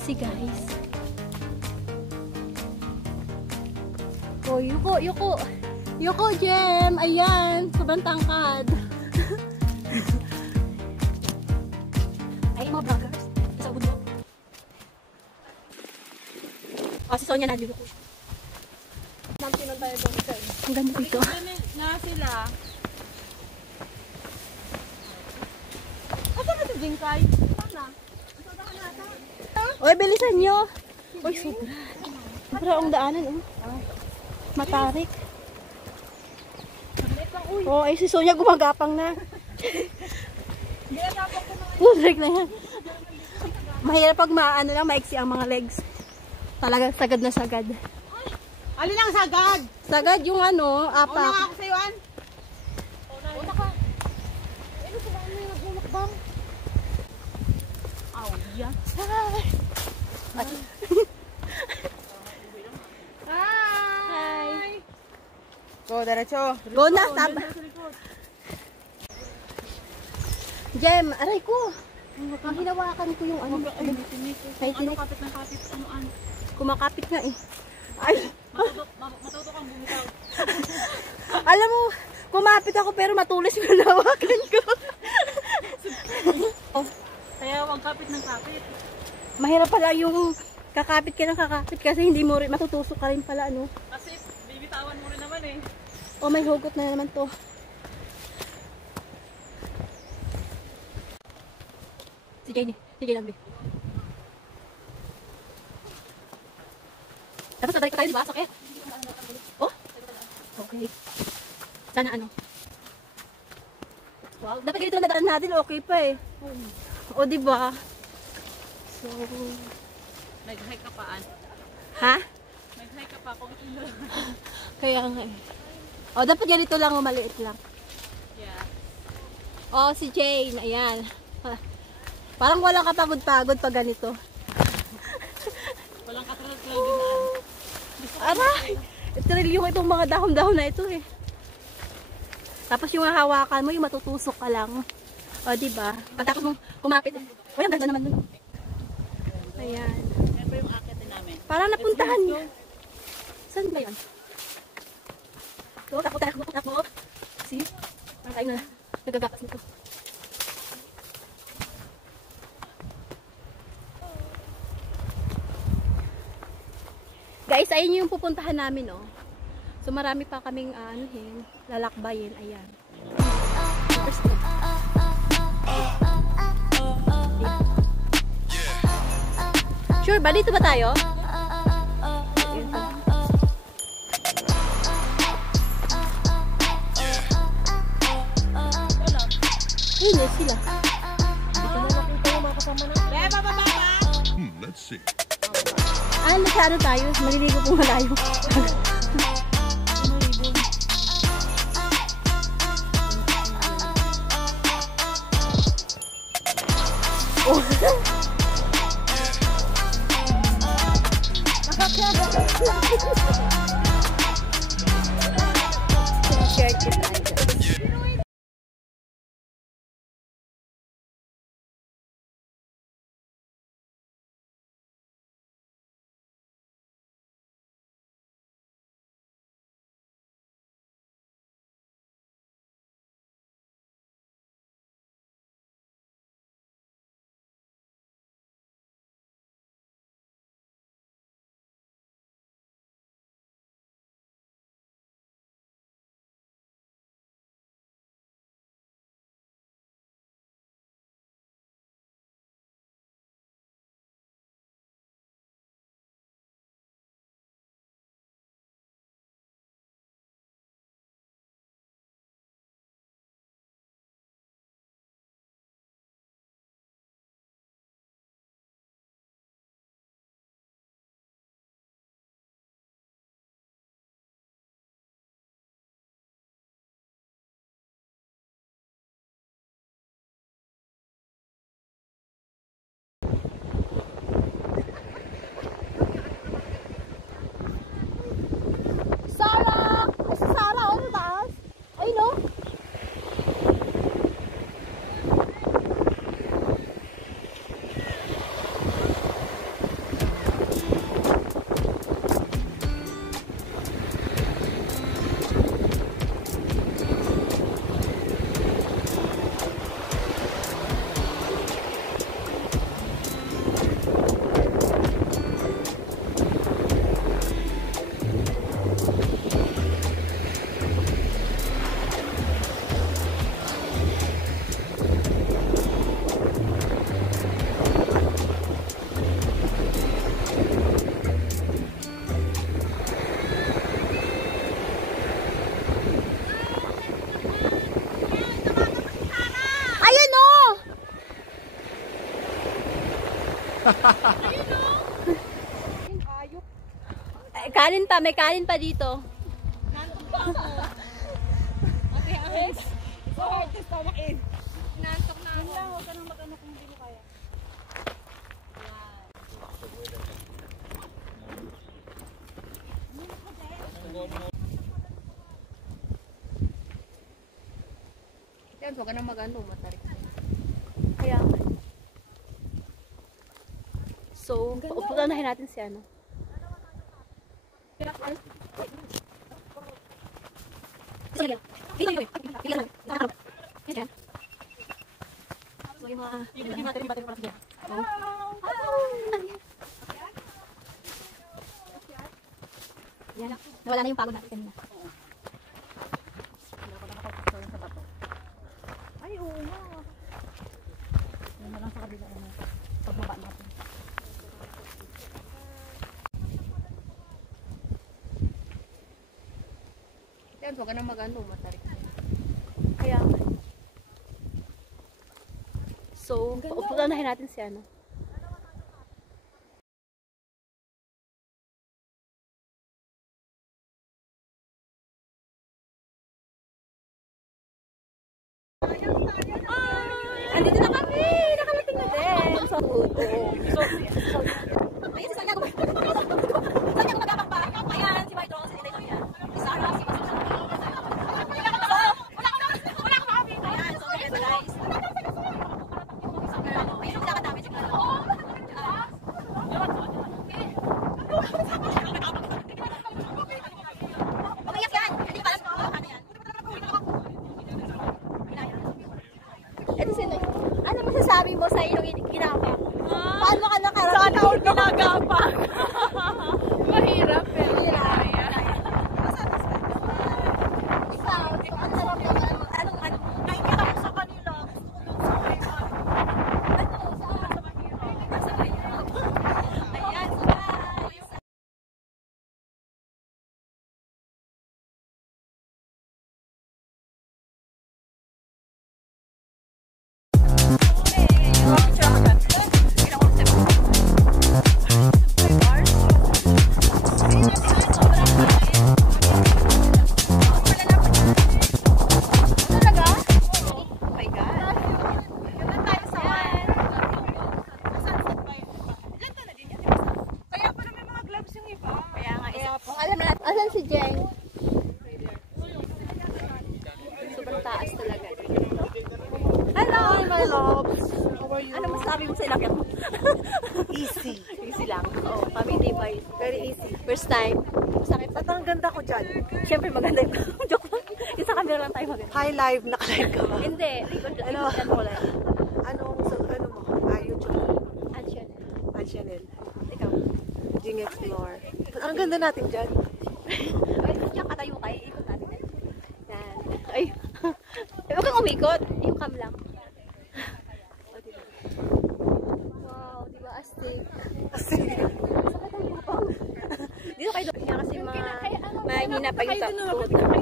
kasi guys. Oh, yuko. Yuko, Jem. Ayan. Sobrang tangkad. Ay, mga vloggers. Sa bundok. Oh, si Sonia nandito ko. Magsinon tayo dito. Ang ganda dito. Na sila. Asa ka si Jingkay? Sana. Oy, bilisan nyo. Oy, sobra. Sobra ang daanan, oh. Matarik. Oh, ay si Sonia gumagapang na. Putrek na yan. Mahirap pag maano lang, maiksi ang mga legs. Talagang sagad na sagad. Alin ang sagad? Sagad yung ano, Una apak. nga ako sa'yo, An. Una ka. Ano sa ano yung nagmulakbang? Aw, yan. Hi! Go, diretso. Go na, stop. Jem, aray ko. Ang hinawakan ko yung ano. Ay, Ano kapit na kapit? Ano, An? kumakapit nga eh. Ay, Matuto kang bumitaw. alam mo, kumapit ako pero matulis yung hinawakan ko. Oh, Kaya wag kapit ng kapit. mahirap pala yung kakapit ka ng kakapit kasi hindi mo rin, matutusok ka rin pala, ano. Kasi bibitawan mo rin naman eh. Oh, may hugot na naman to. Sige lang, Bi. Tapos natalik pa tayo, diba? Sakit. Oh? Okay. Sana ano? Wow, dapat ganito na nadaan natin, okay pa eh. O, diba? So, Nag-hike ka pa, An. ha? Nag-hike ka pa kung ito na lang. Kaya nga eh. O, dapat ganito lang o maliit lang. Yeah. O, si Jane, ayan. Parang walang kapagod-pagod pag ganito. Walang katulad-tulad din, An. Aray! Trilyo itong mga dahon-dahon na ito eh. Tapos yung hahawakan mo, yung matutusok ka lang. O, diba? Pagkatapos mong kumapit. Uy, ang ganda naman dun. Ayan. Siyempre yung akitin namin. Parang napuntahan niya. Saan ba yun? So, takbo. See? Parang tayo na nagagapas nito. Guys, ayun yung pupuntahan namin, oh. So, marami pa kaming, lalakbayin. Ayan. Sure ba? Dito ba tayo? Ayun na sila. Hindi ko na nakita yung mga kasama natin. Baba! Let's see. Masyado tayo. Maliligo po nga tayo. Oh. Share kita. Kanin pa, may kanin pa dito. Nantok pa ako. Ate Hans. So hard to stomach in. Nantok na ako. Huwag ka nang mag-ano kung hindi mo kaya. Yan, huwag ka nang mag-ano. Matarik. Kaya so, upunahin natin si ano. So, yung mga... Yan. Nawala na yung pagod natin kanina. Ay, oo nga. Yan na lang sa kabila na pagbaba natin. Yan, huwag ka nang mag-ano. Matarik. Kaya so, upunahin natin si ano. Andito na kami! Nakalating na din! So, ayun si Sonia Sonia kung magkakapakpak. Ayan, si Maidro, si Nitay Sonia. Si Sarah, si Masu. Wala ka makapita. Ayan, so guys. Ayun, wala ka dami. Umayak yan! Hindi pa alam ko. Ano yan? Ito sino? Ano masasabi mo sa iyong ginagawa? Paano ka nakarating? Sana all ginagawa. Mahirap, pero kaya. Ikaw, ang sarap yung anong nakikita ko sa kanila. Gusto ko dun sa Ayman. Ano? Saan? Sa mahirap. Ayan, so guys. Asan si Jeng? Sobrang taas talaga. Hello, my loves. How are you? Ano masabi mo sa ilakyan mo? Easy. Easy lang. Oo, family by. Very easy. First time. Sakit. At ang ganda ko dyan. Siyempre maganda yung joke lang. Yung sa camera lang tayo maganda. High live, naka-live ka ba? Hindi. Ano? Ano ko lang. Ano mo? YouTube. Action. At Chanel. Ikaw. Jing Explore. Ang ganda natin dyan. Ay, diyan katayo kayo. Ikot natin. Yan. Ay. Huwag kang umikot. Yung cam lang. Wow, diba astig? Sakit ang bubong. Dito kayo doon niya kasi mahina pa yung